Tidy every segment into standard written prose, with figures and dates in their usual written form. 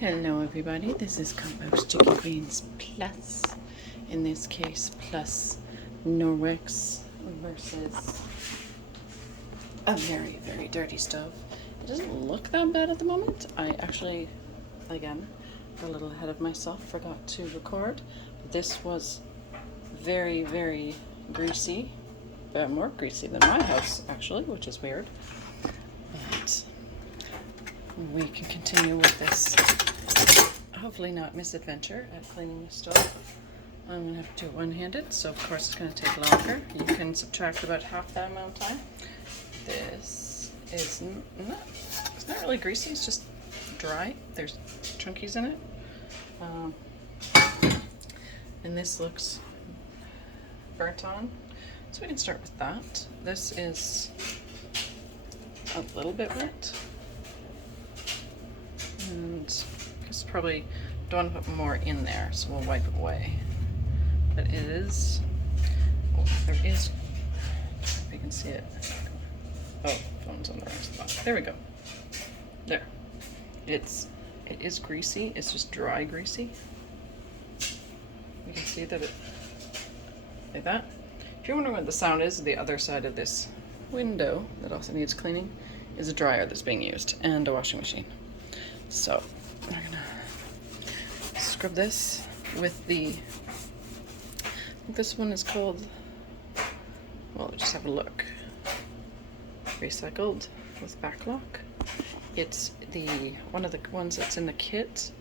Hello everybody, this is Compost Chicken Greens Plus, in this case plus Norwex versus a very, very dirty stove. It doesn't look that bad at the moment. I actually, again, a little ahead of myself, forgot to record. This was very, very greasy, more greasy than my house actually, which is weird. But we can continue with this hopefully not misadventure at cleaning the stove. I'm going to have to do it one-handed, so of course it's going to take longer. You can subtract about half that amount of time. This is it's not really greasy, it's just dry. There's chunkies in it. And this looks burnt on, so we can start with that. This is a little bit wet, and I probably don't want to put more in there, so we'll wipe it away. But it is, there is, if you can see it. Oh, phone's on the right spot. There we go. There. It is greasy. It's just dry greasy. You can see that it, like that. If you're wondering what the sound is, the other side of this window that also needs cleaning is a dryer that's being used and a washing machine. So I'm gonna scrub this with the, I think this one is called, well, just have a look. Recycled with backlock. It's the one of the ones that's in the kit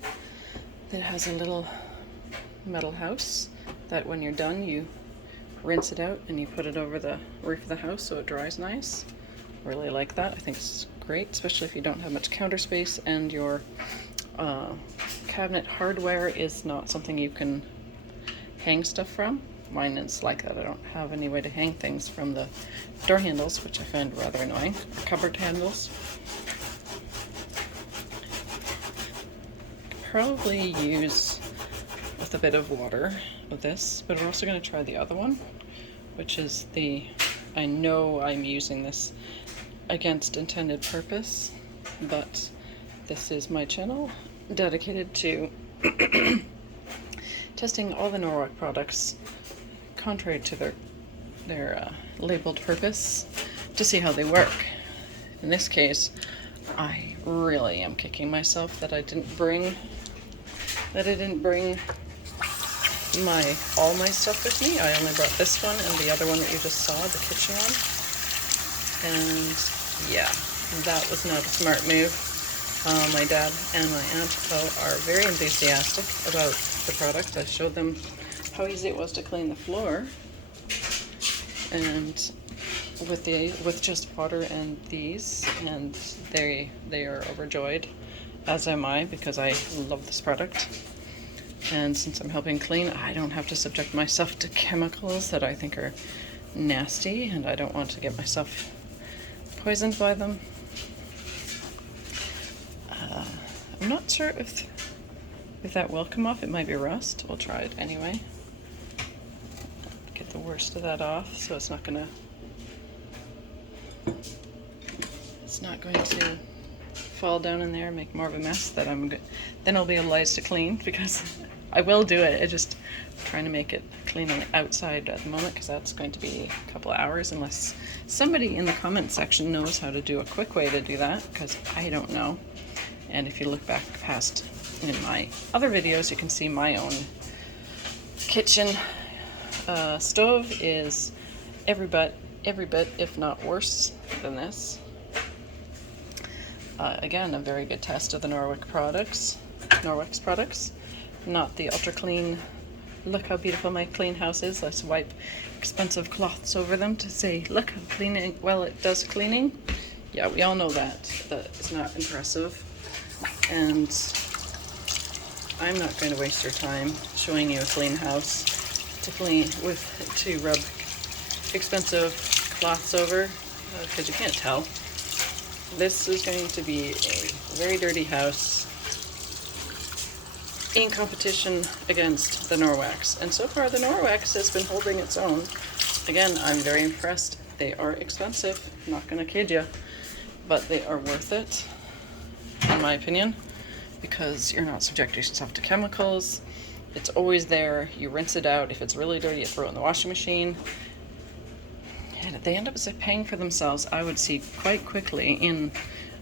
that has a little metal house that when you're done you rinse it out and you put it over the roof of the house so it dries nice. Really like that. I think it's great, especially if you don't have much counter space and your cabinet hardware is not something you can hang stuff from. Mine is like that. I don't have any way to hang things from the door handles, which I find rather annoying, or cupboard handles. Probably use with a bit of water with this, but we're also going to try the other one, which is the, I know I'm using this against intended purpose, but this is my channel dedicated to testing all the Norwex products contrary to their labeled purpose to see how they work. In this case, I really am kicking myself that I didn't bring all my stuff with me. I only brought this one and the other one that you just saw, the kitchen one. And yeah, that was not a smart move. My dad and my aunt are very enthusiastic about the product. I showed them how easy it was to clean the floor, and with just water and these, and they are overjoyed, as am I, because I love this product. And since I'm helping clean, I don't have to subject myself to chemicals that I think are nasty, and I don't want to get myself poisoned by them. I'm not sure if that will come off. It might be rust. We'll try it anyway. Get the worst of that off, so it's not going to fall down in there and make more of a mess that then I'll be obliged to clean, because I will do it. I'm trying to make it clean on the outside at the moment, because that's going to be a couple of hours, unless somebody in the comment section knows how to do a quick way to do that, because I don't know. And if you look back past in my other videos, you can see my own kitchen stove is every bit, if not worse than this. Again, a very good test of the Norwex products, not the ultra clean. Look how beautiful my clean house is. Let's wipe expensive cloths over them to say, look how cleaning well it does cleaning. Yeah, we all know that is not impressive. And I'm not going to waste your time showing you a clean house to rub expensive cloths over, because you can't tell. This is going to be a very dirty house in competition against the Norwex. And so far the Norwex has been holding its own. Again, I'm very impressed. They are expensive, I'm not going to kid you, but they are worth it, in my opinion. because you're not subjecting yourself to chemicals. It's always there. You rinse it out. If it's really dirty, you throw it in the washing machine. And they end up paying for themselves, I would see, quite quickly in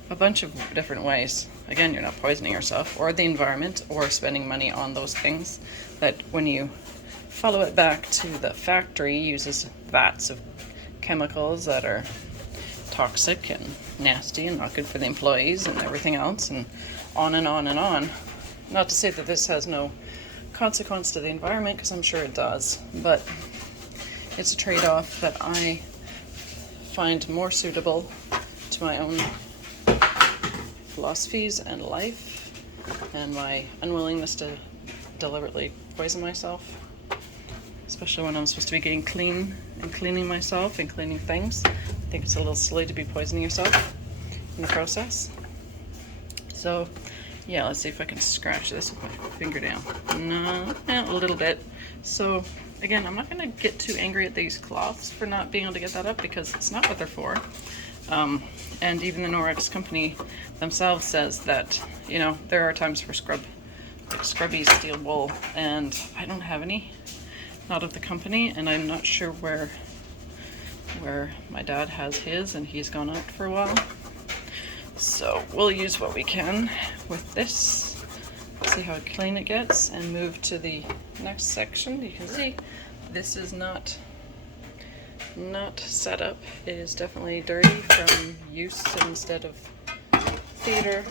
a bunch of different ways. Again, you're not poisoning yourself or the environment or spending money on those things that, when you follow it back to the factory, uses vats of chemicals that are toxic and nasty and not good for the employees and everything else, and on and on and on. Not to say that this has no consequence to the environment, because I'm sure it does, but it's a trade-off that I find more suitable to my own philosophies and life and my unwillingness to deliberately poison myself, especially when I'm supposed to be getting clean and cleaning myself and cleaning things. I think it's a little silly to be poisoning yourself in the process. So yeah, let's see if I can scratch this with my fingernail. No, a little bit. So again, I'm not going to get too angry at these cloths for not being able to get that up, because it's not what they're for. And even the Norwex company themselves says that, you know, there are times for scrubby steel wool, and I don't have any, not of the company, and I'm not sure where my dad has his, and he's gone out for a while. So we'll use what we can with this, see how clean it gets, and move to the next section. You can see this is not set up. It is definitely dirty from use instead of theater.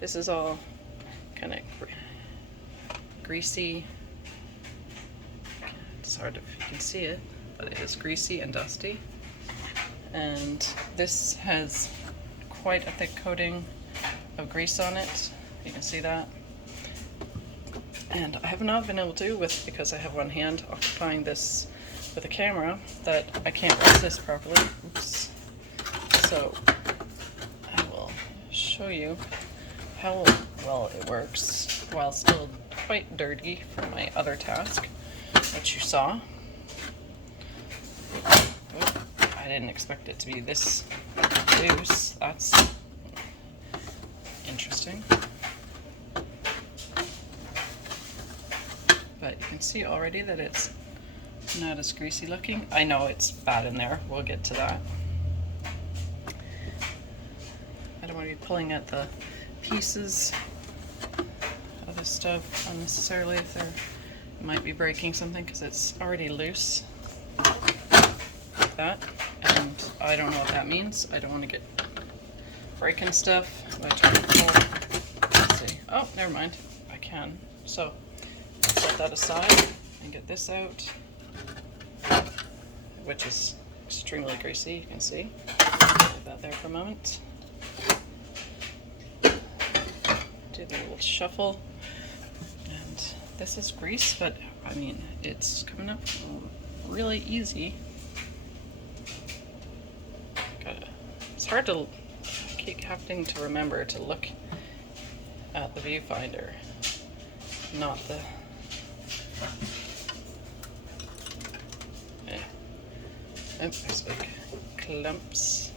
This is all kind of greasy. It's hard if you can see it, but it is greasy and dusty. And this has quite a thick coating of grease on it. You can see that. And I have not been able to, because I have one hand occupying this with a camera, that I can't rinse this properly. Oops. So I will show you how well it works while still quite dirty from my other task, which you saw. I didn't expect it to be this loose. That's interesting. But you can see already that it's not as greasy looking. I know it's bad in there. We'll get to that. I don't want to be pulling at the pieces of the stove unnecessarily if there might be breaking something, because it's already loose like that, and I don't know what that means. I don't want to get breaking stuff by trying to pull. Let's see. Oh, never mind. I can. So let's set that aside and get this out, which is extremely greasy. You can see. Leave that there for a moment. Do the little shuffle, and this is grease, but I mean, it's coming up really easy. It's hard to keep having to remember to look at the viewfinder, not the there's big clumps.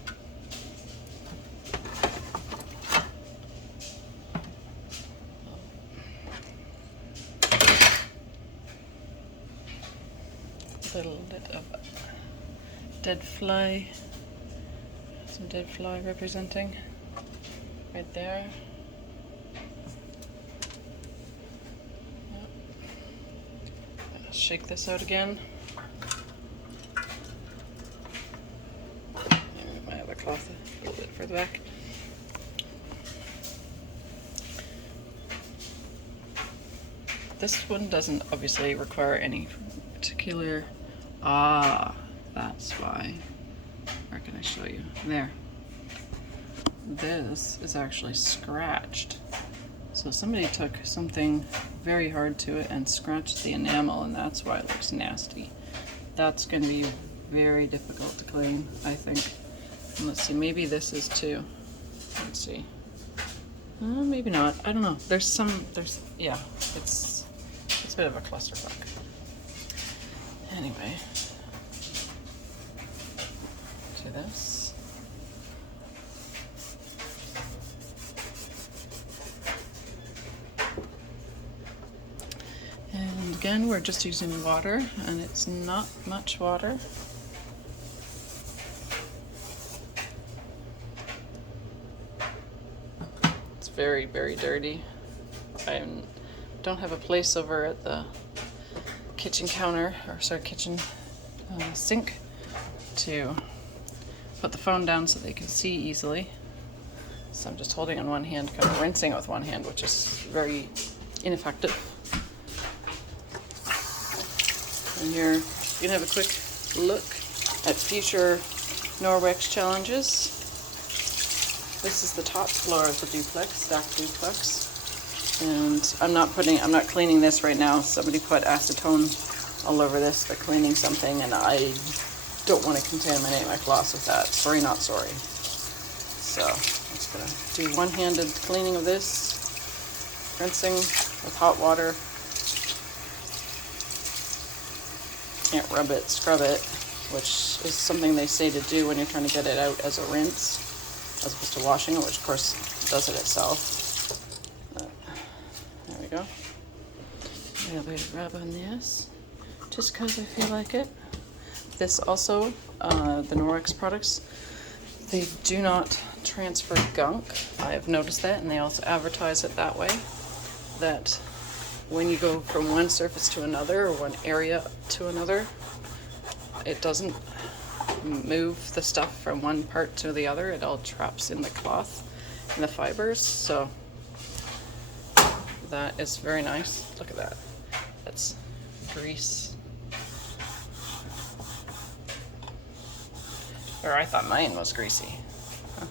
A little bit of dead fly, some dead fly representing right there. I'll shake this out again. Move my other cloth a little bit further back. This one doesn't obviously require any particular, that's why. Where can I show you? There. This is actually scratched. So somebody took something very hard to it and scratched the enamel, and that's why it looks nasty. That's going to be very difficult to clean, I think. And let's see, maybe this is too. Let's see. Maybe not. I don't know. Yeah, it's a bit of a clusterfuck. Anyway, do this. Again, we're just using water, and it's not much water. It's very, very dirty. I don't have a place over at the kitchen counter, or sorry, kitchen sink to put the phone down so they can see easily. So I'm just holding on one hand, kind of rinsing with one hand, which is very ineffective. And here you can have a quick look at future Norwex challenges. This is the top floor of the duplex, stacked duplex. And I'm not cleaning this right now. Somebody put acetone all over this. They're cleaning something, and I don't want to contaminate my floss with that. Sorry, not sorry. So I'm just gonna do one-handed cleaning of this, rinsing with hot water. Can't rub it, scrub it, which is something they say to do when you're trying to get it out as a rinse, as opposed to washing it, which of course does it itself. But there we go. A little bit of rub on this, just because I feel like it. This also, the Norwex products, they do not transfer gunk. I've noticed that, and they also advertise it that way, that when you go from one surface to another, or one area to another, it doesn't move the stuff from one part to the other. It all traps in the cloth and the fibers. So that is very nice. Look at that. That's grease. Or I thought mine was greasy. Huh.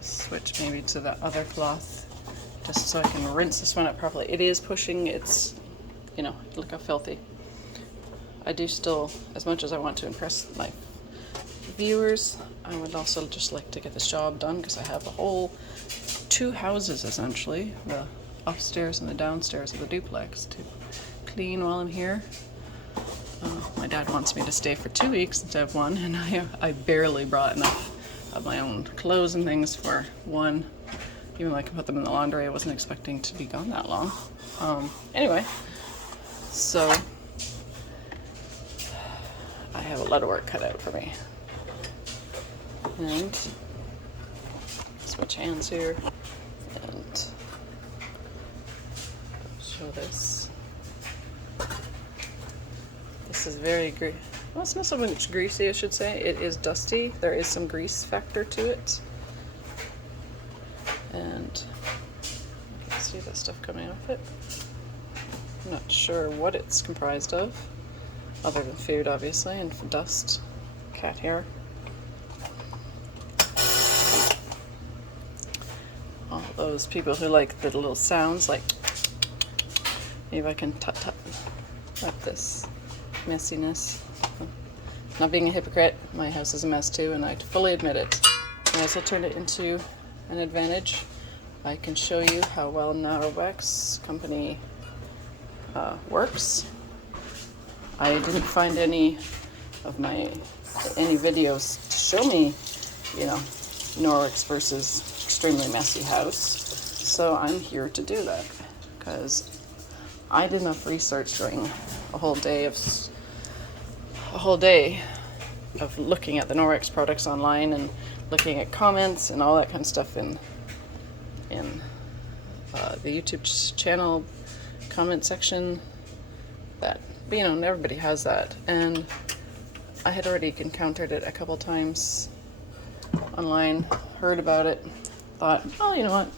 Switch maybe to the other cloth just so I can rinse this one up properly. It is pushing, it's, you know, look how filthy. I do still, as much as I want to impress my viewers, I would also just like to get this job done, because I have a whole 2 houses essentially, the upstairs and the downstairs of the duplex, to clean while I'm here. My dad wants me to stay for 2 weeks instead of 1, and I barely brought enough of my own clothes and things for 1. Even though I can put them in the laundry, I wasn't expecting to be gone that long. Anyway, so I have a lot of work cut out for me. And switch hands here and show this. This is very greasy. Well, it's not so much greasy, I should say. It is dusty. There is some grease factor to it. And you can see the stuff coming off it. I'm not sure what it's comprised of, other than food, obviously, and dust, cat hair. All those people who like the little sounds, like maybe I can tut-tut like this messiness. Not being a hypocrite, my house is a mess too, and I fully admit it. I also turn it into an advantage. I can show you how well Norwex company works. I didn't find any videos to show me, you know, Norwex versus extremely messy house. So I'm here to do that, because I did enough research during a whole day of looking at the Norwex products online and looking at comments and all that kind of stuff in the YouTube channel comment section, that, you know, everybody has that, and I had already encountered it a couple times online, heard about it, thought, oh, you know what,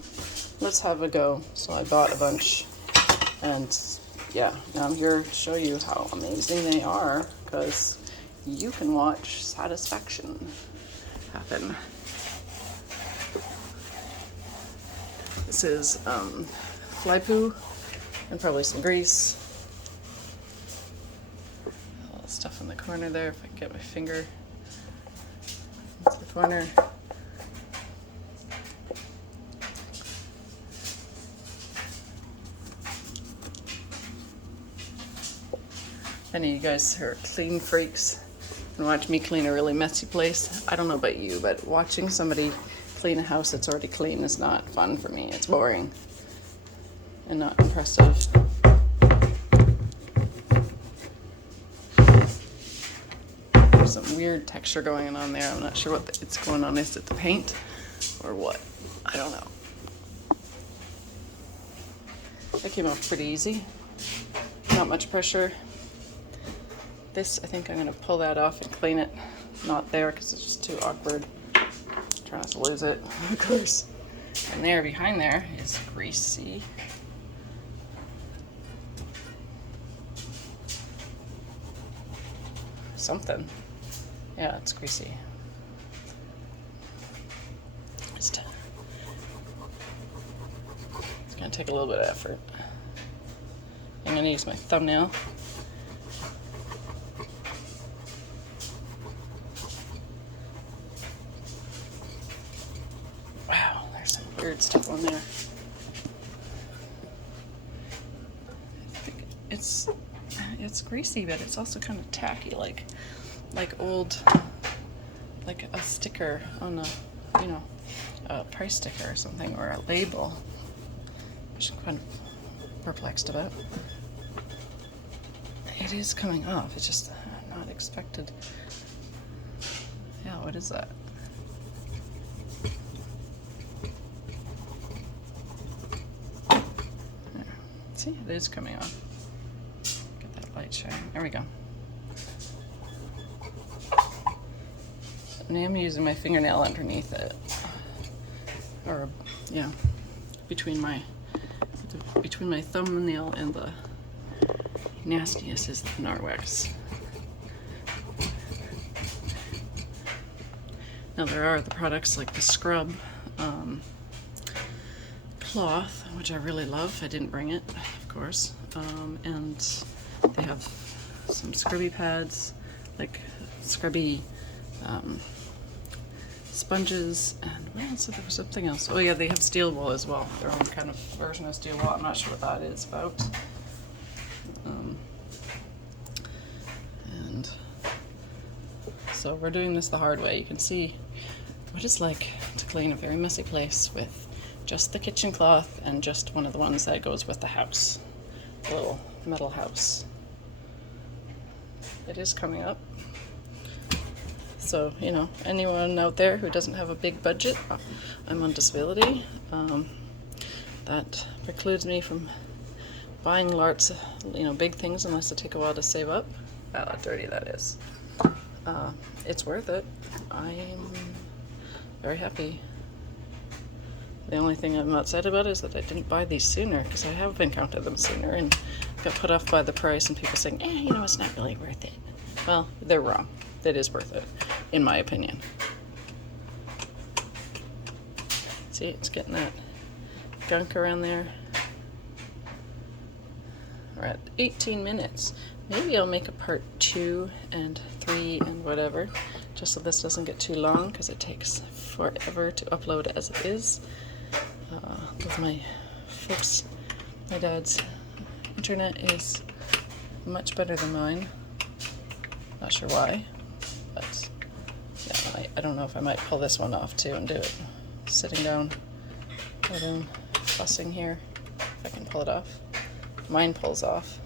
let's have a go. So I bought a bunch, and yeah, now I'm here to show you how amazing they are, because you can watch satisfaction happen. This is fly poo and probably some grease. A little stuff in the corner there, if I can get my finger into the corner. Any of you guys are clean freaks and watch me clean a really messy place, I don't know about you, but watching somebody clean a house that's already clean is not fun for me. It's boring and not impressive. There's some weird texture going on there. I'm not sure what it's going on. Is it the paint or what? I don't know. That came off pretty easy. Not much pressure. This, I think I'm going to pull that off and clean it. Not there because it's just too awkward. Try not to lose it, of course. And there, behind there, is greasy. Something. Yeah, it's greasy. It's going to take a little bit of effort. I'm going to use my thumbnail. Wow, there's some weird stuff on there. I think it's greasy, but it's also kind of tacky, like old, like a sticker on a, you know, a price sticker or something, or a label, which I'm kind of perplexed about. It is coming off. It's just not expected. Yeah, what is that? There. See, it is coming off. Get that light shining. There we go. And I am using my fingernail underneath it, or yeah, between my thumbnail and the nastiest is the Norwex. Now there are the products like the scrub cloth, which I really love. I didn't bring it, of course, and they have some scrubby pads, like scrubby sponges, and what else? There was something else. Oh yeah, they have steel wool as well. Their own kind of version of steel wool. I'm not sure what that is about. And so we're doing this the hard way. You can see what it's like to clean a very messy place with just the kitchen cloth and just one of the ones that goes with the house, the little metal house. It is coming up. So, you know, anyone out there who doesn't have a big budget, I'm on disability. That precludes me from buying lots of, you know, big things unless it take a while to save up. Wow, how dirty that is. It's worth it. I'm very happy. The only thing I'm upset about is that I didn't buy these sooner, because I have encountered them sooner and got put off by the price and people saying, you know, it's not really worth it. Well, they're wrong. It is worth it, in my opinion. See, it's getting that gunk around there. We're at 18 minutes. Maybe I'll make a part 2 and 3 and whatever, just so this doesn't get too long, because it takes forever to upload as it is. With my dad's internet is much better than mine. Not sure why, but yeah, I don't know if I might pull this one off too and do it sitting down rather than fussing here. If I can pull it off. Mine pulls off.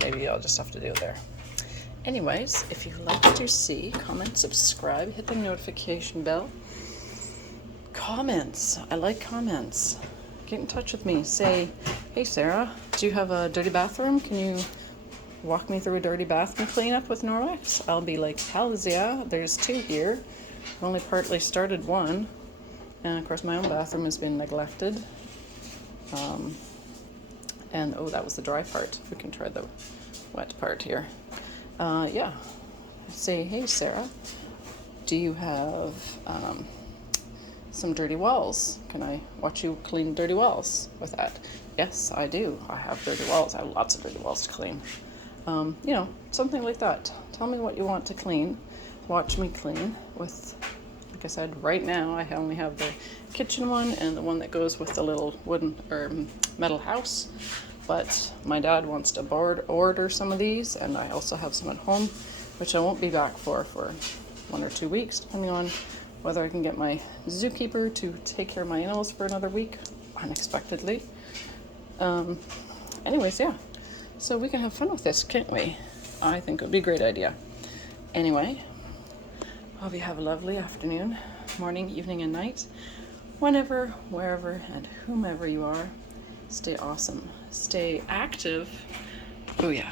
Maybe I'll just have to do it there. Anyways, if you'd like to see, comment, subscribe, hit the notification bell. Comments. I like comments. Get in touch with me. Say, hey Sarah, do you have a dirty bathroom? Can you walk me through a dirty bathroom cleanup with Norwex? I'll be like, hells yeah, there's 2 here. I've only partly started one. And of course my own bathroom has been neglected. And oh, that was the dry part. We can try the wet part here. Yeah. Say, hey Sarah, do you have some dirty walls? Can I watch you clean dirty walls with that? Yes, I do. I have dirty walls. I have lots of dirty walls to clean. You know, something like that. Tell me what you want to clean. Watch me clean with, like I said, right now I only have the kitchen one and the one that goes with the little wooden or metal house. but my dad wants to order some of these, and I also have some at home, which I won't be back for 1 or 2 weeks, depending on whether I can get my zookeeper to take care of my animals for another week unexpectedly. Anyways, yeah, so we can have fun with this, can't we? I think it would be a great idea. Anyway, hope you have a lovely afternoon, morning, evening, and night. Whenever, wherever, and whomever you are, stay awesome, stay active. Oh yeah,